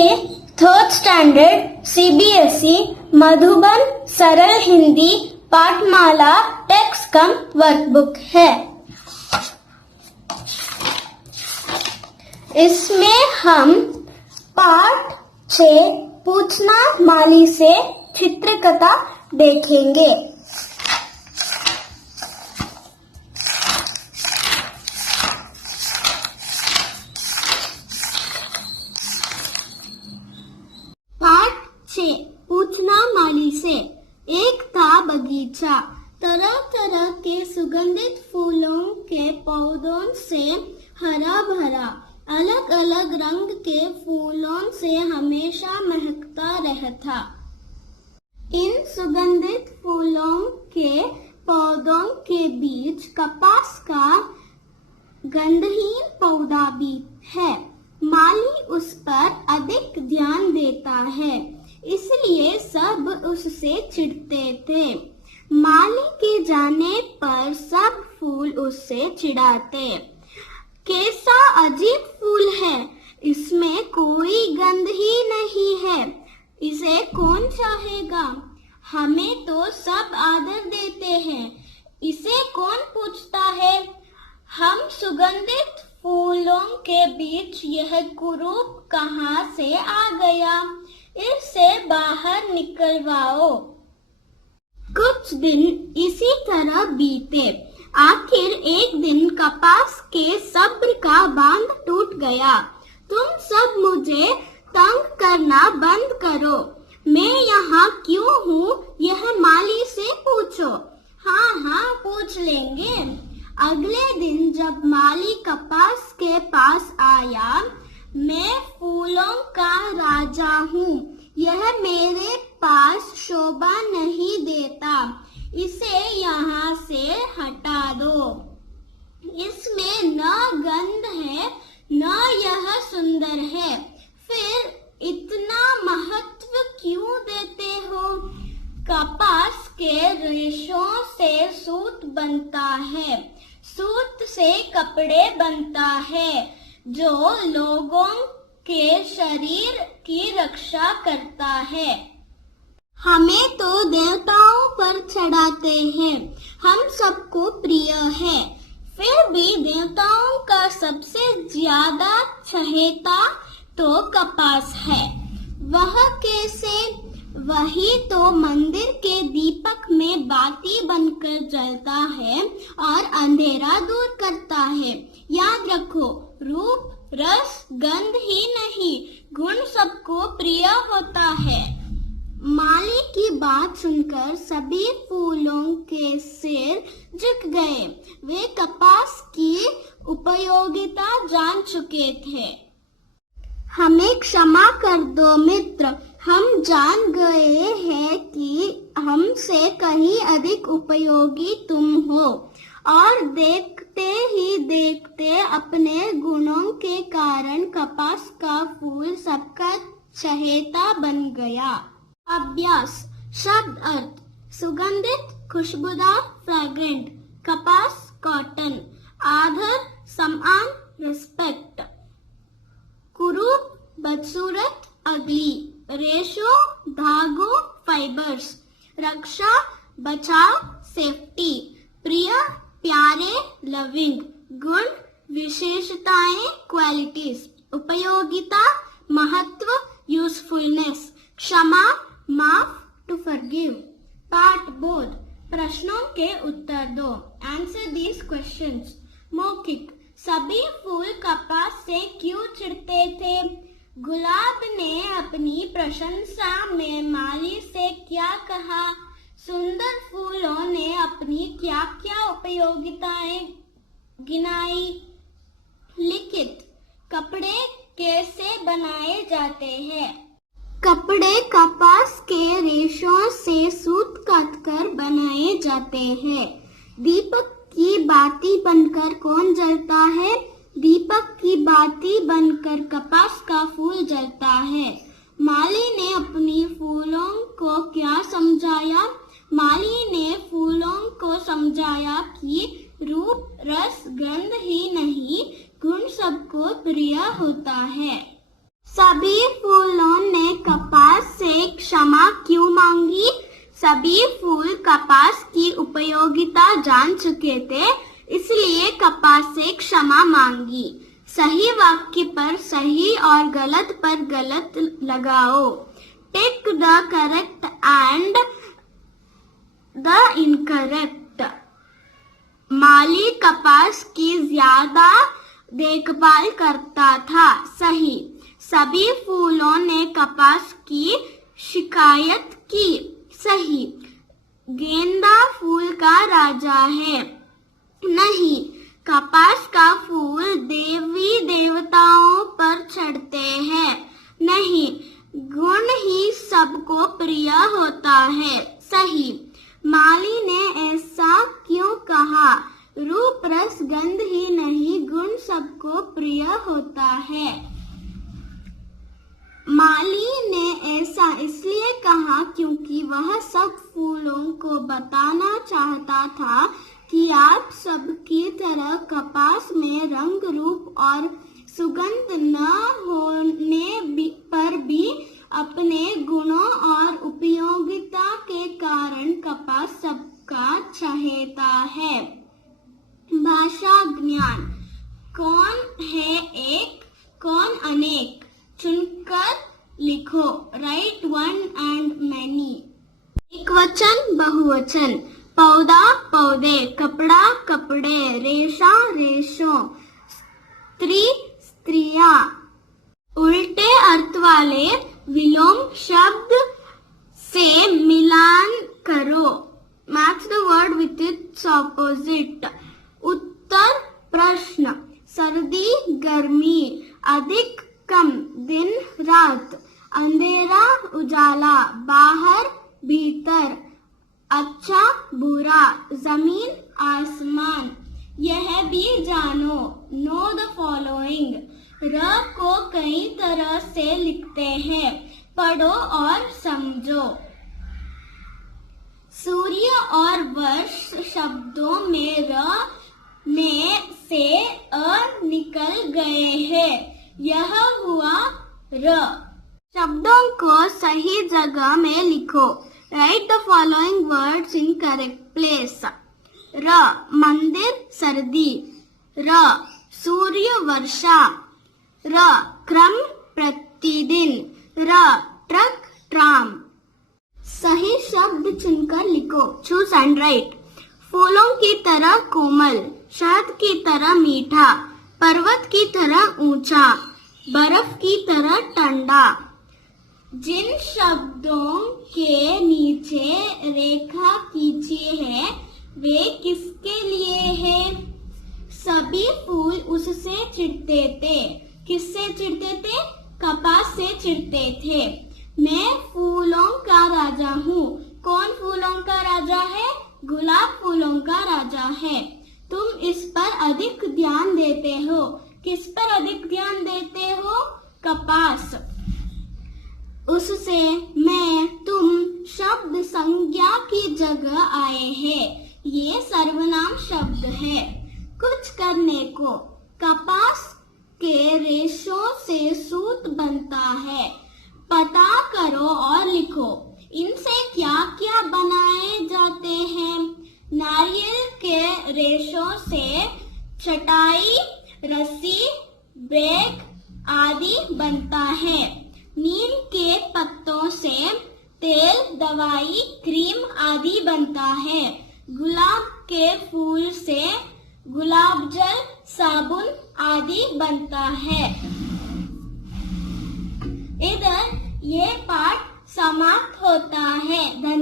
ये third standard CBSE Madhuban सरल Hindi पाठमाला text कम workbook है। इसमें हम पाठ 6 पूछना माली से चित्रकथा देखेंगे। पाठ 6 पूछना माली से। एक था बगीचा, तरह तरह के सुगंधित फूलों के पौधों से हरा भरा, अलग अलग रंग के फूलों से हमेशा महकता रहता। इन सुगंधित फूलों के पौधों के बीच कपास का गंधहीन पौधा भी है। माली उस पर अधिक ध्यान देता है, इसलिए सब उससे चिढ़ते थे। माली के जाने पर सब फूल उससे चिढ़ाते। कैसा अजीब फूल है, इसमें कोई गंध ही नहीं है, इसे कौन चाहेगा? हमें तो सब आदर देते हैं, इसे कौन पूछता है? हम सुगंधित फूलों के बीच यह कुरूप कहाँ से आ गया? इसे बाहर निकलवाओ। कुछ दिन इसी तरह बीते। आखिर एक दिन कपास के सब्र का बांध टूट गया। तुम सब मुझे तंग करना बंद करो। मैं यहाँ क्यों हूँ यह माली से पूछो। हाँ हाँ पूछ लेंगे। अगले दिन जब माली कपास के पास आया, मैं फूलों का राजा हूँ, यह मेरे पास शोभा नहीं देता, इसे यहाँ से हटा दो। इसमें न गंध है न यह सुंदर है, फिर इतना महत्व क्यों देते हो? कपास के रेशों से सूत बनता है, सूत से कपड़े बनता है जो लोगों के शरीर की रक्षा करता है। हमें तो देवताओं पर चढ़ाते हैं, हम सबको प्रिय है, फिर भी देवताओं का सबसे ज्यादा चहेता तो कपास है। वह कैसे? वही तो मंदिर के दीपक में बाती बनकर जलता है और अंधेरा दूर करता है। याद रखो, रूप रस गंध ही नहीं, गुण सबको प्रिय होता है। माली की बात सुनकर सभी फूलों के सिर झुक गए। वे कपास की उपयोगिता जान चुके थे। हमें क्षमा कर दो मित्र, हम जान गए हैं कि हमसे कहीं अधिक उपयोगी तुम हो, और देखते ही देखते अपने गुणों के कारण कपास का फूल सबका चहेता बन गया। अभ्यास। शब्द अर्थ: सुगंधित, खुशबूदार, फ्रेग्रेंट, कपास, कॉटन, आदर, सम्मान, रिस्पेक्ट, कुरूप, बदसूरत, अगली, रेशो, धागों, फाइबर्स, रक्षा, बचाव, सेफ्टी, प्रिय, प्यारे, लविंग, गुण, विशेषताएं, क्वालिटीज, उपयोगिता, महत्व, यूजफुलनेस, क्षमा, माफ, टू फॉरगिव। पाठ बोध। प्रश्नों के उत्तर दो। Answer these questions. मौखिक। सभी फूल कपास से क्यों चिढ़ते थे? गुलाब ने अपनी प्रशंसा में माली से क्या कहा? सुंदर फूलों ने अपनी क्या क्या उपयोगिताएं गिनाई? लिखित। कपड़े कैसे बनाए जाते हैं? कपड़े कपास के रेशों से सूत काटकर बनाए जाते हैं। दीपक की बाती बनकर कौन जलता है? दीपक की बाती बनकर कपास का फूल जलता है। माली ने अपनी फूलों को क्या समझाया? माली ने फूलों को समझाया कि रूप रस गंध ही नहीं, गुण सबको प्रिय होता है। सभी फूलों सभी फूल कपास की उपयोगिता जान चुके थे, इसलिए कपास से क्षमा मांगी। सही वाक्य पर सही और गलत पर गलत लगाओ। Tick the correct and the incorrect. माली कपास की ज्यादा देखभाल करता था। सही। सभी फूलों ने कपास की शिकायत की। सही। गेंदा फूल का राजा है। नहीं, कपास का फूल देवी देवताओं पर चढ़ते हैं। नहीं, गुण ही सबको प्रिय होता है। सही। माली ने ऐसा क्यों कहा? रूप रस गंध ही नहीं, गुण सबको प्रिय होता है। माली ने ऐसा इसलिए कहा क्योंकि वह सब फूलों को बताना चाहता था कि आप सबकी तरह कपास में रंग रूप और सुगंध न होने पर भी अपने गुणों और उपयोगिता के कारण कपास सबका चहेता है। भाषा ज्ञान। कौन है एक, कौन अनेक? चुनकर लिखो। Right one and many. एकवचन बहुवचन। पौधा पौधे, कपड़ा कपड़े, रेशा रेशों, स्त्री स्त्रियां। उल्टे अर्थ वाले विलोम शब्द से मिलान करो। Match the word with its opposite. उत्तर प्रश्न। सर्दी गर्मी, अधिक कम, दिन रात, अंधेरा उजाला, बाहर भीतर, अच्छा बुरा, जमीन आसमान। यह भी जानो। Know the following. र को कई तरह से लिखते हैं, पढ़ो और समझो। सूर्य और वर्ष शब्दों में र में से अ निकल गए हैं, यह हुआ र। शब्दों को सही जगह में लिखो। Write the following words in correct place. र मंदिर सर्दी, र सूर्य वर्षा, र क्रम प्रतिदिन, र ट्रक ट्राम। सही शब्द चुनकर लिखो। Choose and write. फूलों की तरह कोमल, शहद की तरह मीठा, पर्वत की तरह ऊंचा, बर्फ की तरह ठंडा। जिन शब्दों के नीचे रेखा खींची है वे किसके लिए है? सभी फूल उससे चिढ़ते थे। किससे चिढ़ते थे? कपास से चिढ़ते थे। मैं फूलों का राजा हूँ। कौन फूलों का राजा है? गुलाब फूलों का राजा है। तुम इस पर अधिक ध्यान देते हो। किस पर अधिक ध्यान देते हो? कपास। उससे मैं तुम शब्द संज्ञा की जगह आए हैं। ये सर्वनाम शब्द है। कुछ करने को। कपास के रेशों से सूत बनता है। पता करो और लिखो। इनसे क्या क्या बनाए जाते हैं? नारियल के रेशों से चटाई, रस्सी, बैग आदि बनता है। नीम के पत्तों से तेल, दवाई, क्रीम आदि बनता है। गुलाब के फूल से गुलाब जल, साबुन आदि बनता है। इधर ये पाठ समाप्त होता है। धन्यवाद।